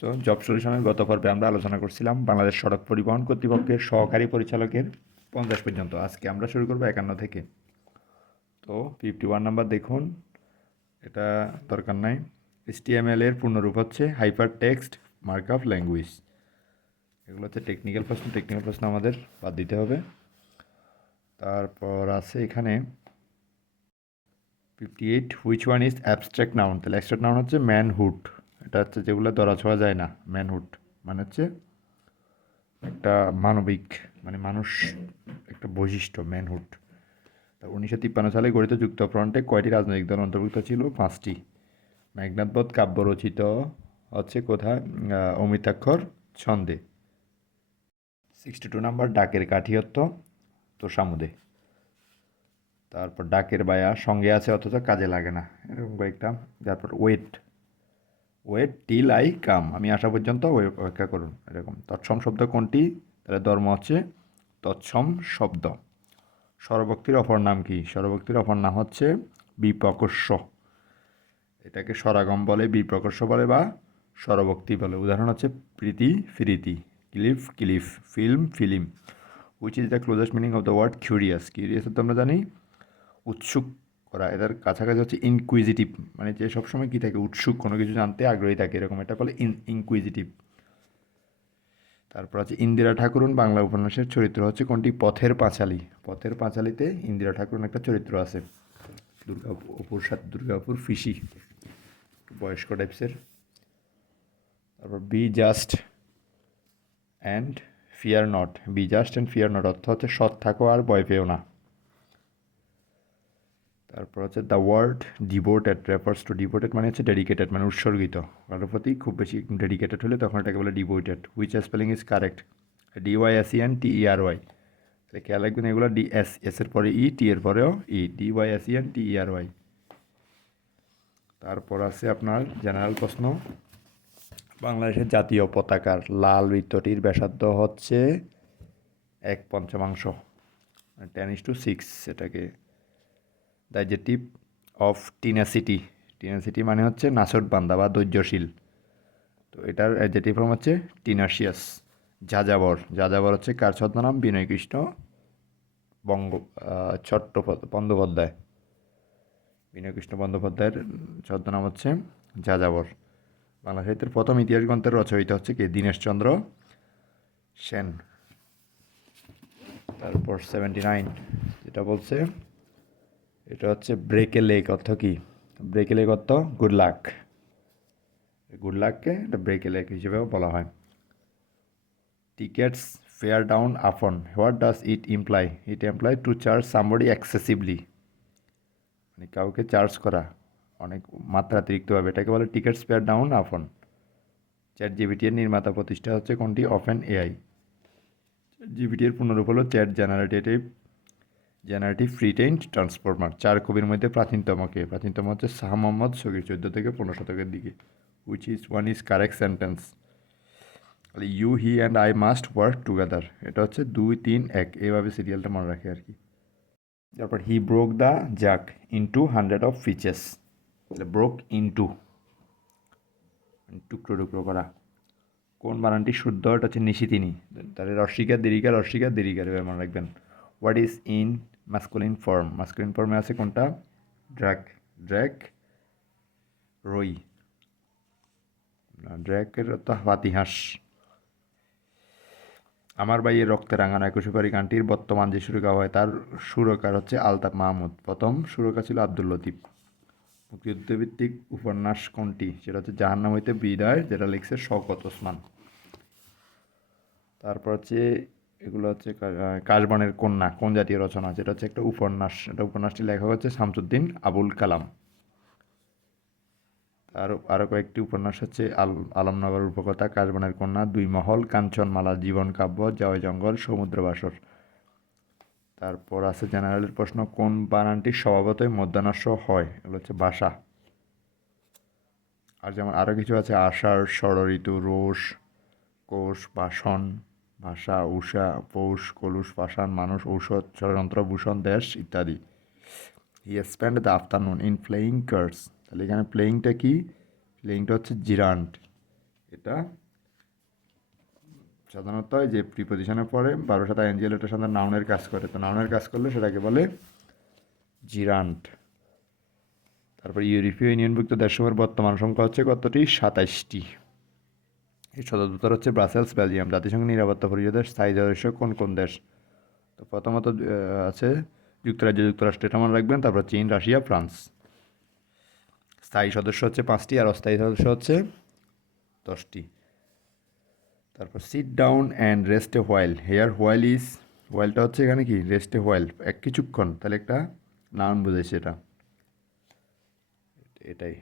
So job সলিউশনের গত পর্বে আমরা আলোচনা করছিলাম বাংলাদেশ সড়ক পরিবহন কর্তৃপক্ষের সহকারী পরিচালকের 50 পর্যন্ত। আজকে আমরা শুরু করবো 51 থেকে। তো 51 নাম্বার দেখুন, এটা দরকার নাই। HTML এর পূর্ণরূপ হচ্ছে হাইপার টেক্সট মার্কআপ ল্যাঙ্গুয়েজ। এগুলো হচ্ছে টেকনিক্যাল প্রশ্ন আমাদের বাদ দিতে হবে। তারপর আছে এখানে 58, which one is abstract noun. তাহলে অ্যাবস্ট্রাক্ট নাউন হচ্ছে ম্যানহুড। এটা হচ্ছে যেগুলো ধরা ছোঁয়া যায় না। ম্যানহুড মানে হচ্ছে একটা মানবিক, মানে মানুষ, একটা বৈশিষ্ট্য ম্যানহুড। তা 1953 সালে গঠিত যুক্তফ্রন্টে কয়টি রাজনৈতিক দল অন্তর্ভুক্ত ছিল? 5টি। মেঘনাদবধ কাব্য রচিত হচ্ছে কোথায়? অমিতাক্ষর ছন্দে। 62 নাম্বার, ডাকের কাঠিয়ত্ব তোষামুদে। তারপর ডাকের বায়া সঙ্গে আছে অথচ কাজে লাগে না, এরকম কয়েকটা। তারপর wait wait till I come, আমি আসা পর্যন্ত অপেক্ষা করুন, এরকম। তৎসম শব্দ কোনটি? তাহলে ধর্ম হচ্ছে তৎসম শব্দ। স্বরভক্তির অপর নাম কি? স্বরভক্তির অপর নাম হচ্ছে বিপ্রকর্ষ। এটাকে স্বরাগম বলে, বিপ্রকর্ষ বলে, বা স্বরভক্তি বলে। উদাহরণ হচ্ছে প্রীতি ফিরিতি, cliff cliff, film film. Which is the closest meaning of the word curious. Curious তো আমরা জানি উৎসুক করা, এটার কাছাকাছি হচ্ছে ইনকুইজিটিভ, মানে যে সবসময় কী থাকে, উৎসুক, কোনো কিছু জানতে আগ্রহী থাকে, এরকম এটা বলে ইনকুইজিটিভ। তারপর আছে ইন্দিরা ঠাকুরন বাংলা উপন্যাসের চরিত্র হচ্ছে কোনটি? পথের পাঁচালী। পথের পাঁচালীতে ইন্দিরা ঠাকুরন একটা চরিত্র আছে। দুর্গাপুর সাথে দুর্গাপুর ফিসি, বয়স্ক টাইপসের। তারপর be just and fear not. Be just and fear not অর্থ হচ্ছে সৎ থাকো আর ভয় পেও না। তারপর হচ্ছে the word devoted refers to. Devoted মানে হচ্ছে ডেডিকেটেড, মানে উৎসর্গিত, কারোর প্রতি খুব বেশি ডেডিকেটেড হলে তখন এটাকে বলে devoted. Which spelling is correct? DYSENTERY। তাহলে খেয়াল রাখবেন এগুলো ডিএস, এস এর পরে ই, টি এর পরেও ই, DYSENTERY। তারপর আছে আপনার জেনারেল প্রশ্ন। বাংলাদেশের জাতীয় পতাকার লাল বৃত্তটির ব্যাসার্ধ হচ্ছে 1/5, 10:6 এটাকে। The adjective of tenacity. Tenacity মানে হচ্ছে নাছোড়বান্দা বা ধৈর্যশীল। তো এটার অ্যাডজেক্টিভ ফর্ম হচ্ছে টিনাসিয়াস। যাযাবর। যাযাবর হচ্ছে কার ছদ্মনাম? বিনয়কৃষ্ণ বঙ্গ বন্দ্যোপাধ্যায়। বিনয়কৃষ্ণ বন্দ্যোপাধ্যায়ের ছদ্মনাম হচ্ছে যাযাবর। বাংলা সাহিত্যের প্রথম ইতিহাস গ্রন্থের রচয়িতা হচ্ছে কে? দীনেশচন্দ্র সেন। তারপর 79 যেটা বলছে, এটা হচ্ছে ব্রেক এ লেগ অর্থ কি? ব্রেক এ লেগ অর্থ গুড লাক। গুড লাককে এটা ব্রেক এ লেগ হিসেবেও বলা হয়। Tickets fare down upon, what does it imply? It employ to charge somebody excessively, মানে কাউকে চার্জ করা অনেক মাত্রাতিরিক্তভাবে, এটাকে বলে tickets fare down upon. ChatGPT এর নির্মাতা প্রতিষ্ঠা হচ্ছে কোনটি? Open AI. জিপিটি এর পূর্ণরূপ হলো চ্যাট জেনারেটিভ ফ্রি-রেঞ্জ ট্রান্সফর্মার। 4 কবির মধ্যে প্রাচীনতম কে? প্রাচীনতম হচ্ছে শাহ মোহাম্মদ শফী, 14 থেকে 15 শতকের দিকে। Which is one is correct sentence? তাহলে you he and I must work together, এটা হচ্ছে 2 3 1, এইভাবে সিরিয়ালটা মনে রাখে আর কি। তারপর he broke the jug into 100 of pieces. তাহলে ব্রোক ইন্টু, টুকরো টুকরো করা। কোন বানানটি শুদ্ধ? এটা হচ্ছে নিশিতিনি। তাহলে রস্বীকার দীর্ঘিকার এভাবে মনে রাখবেন। What is in masculine form? Masculine ফর্মে আছে কোনটা? ড্র্যাক। ড্র্যাক রই, ড্র্যাকের অর্থ হাতিহাঁস। আমার ভাইয়ের রক্তে রাঙানো একুশে গানটির বর্তমান যে সুরকার হয় তার সুরকার হচ্ছে আলতাফ মাহমুদ। প্রথম সুরকার ছিল আব্দুল লতিফ। মুক্তিযুদ্ধভিত্তিক উপন্যাস কোনটি? সেটা হচ্ছে জাহান্নাম হইতে বিদায়, যেটা লিখছে শওকত ওসমান। তারপর হচ্ছে এগুলো হচ্ছে কাশবনের কন্যা কোন জাতীয় রচনা? যেটা হচ্ছে একটা উপন্যাস। এটা উপন্যাসটি লেখক হচ্ছে শামসুদ্দিন আবুল কালাম। আরও কয়েকটি উপন্যাস হচ্ছে আলমনগর উপকথা, কাশবনের কন্যা, দুই মহল, কাঞ্চনমালা, জীবন কাব্য, জয় জঙ্গল, সমুদ্র বাসর। তারপর আছে জেনারেলের প্রশ্ন, কোন বানানটি স্বভাবতই মধ্যাহ্নস্ব হয়? এগুলো হচ্ছে ভাষা। আর যেমন আরও কিছু আছে আষাঢ়, ষড়ঋতু, রোষ, কোষ, বাসন, ভাষা, উষা, পৌষ, কলুষ, পাষাণ, মানুষ, ঔষধ, ষড়যন্ত্র, ভূষণ, দেশ ইত্যাদি। He spend the afternoon in playing cards. তাহলে এখানে প্লেয়িংটা কি? প্লেয়িংটা হচ্ছে জিরান্ট। এটা সাধারণত হয় যে প্রিপোজিশনের পরে 12 সাথে আইএনজি এটা সাধারণত নাউনের কাজ করে, তো নাউনের কাজ করলে সেটাকে বলে জিরান্ট। তারপর ইউরোপীয় ইউনিয়নভুক্ত দেশসমূহের বর্তমান সংখ্যা হচ্ছে কতটি? 27টি। এই সদর দপ্তর হচ্ছে ব্রাসেলস, বেলজিয়াম। জাতিসংঘ নিরাপত্তা পরিষদের স্থায়ী সদস্য কোন কোন দেশ? তো প্রথমত আছে যুক্তরাজ্য, যুক্তরাষ্ট্র, এটা মনে রাখবেন। তারপর চীন, রাশিয়া, ফ্রান্স। স্থায়ী সদস্য হচ্ছে 5টি আর অস্থায়ী সদস্য হচ্ছে 10টি। তারপর sit down and rest a while. Here while is, হোয়াইলটা হচ্ছে এখানে কি? রেস্ট এ হোয়াইল, কিছুক্ষণ, তাহলে একটা নাউন বুঝাইছে এটা, এটাই।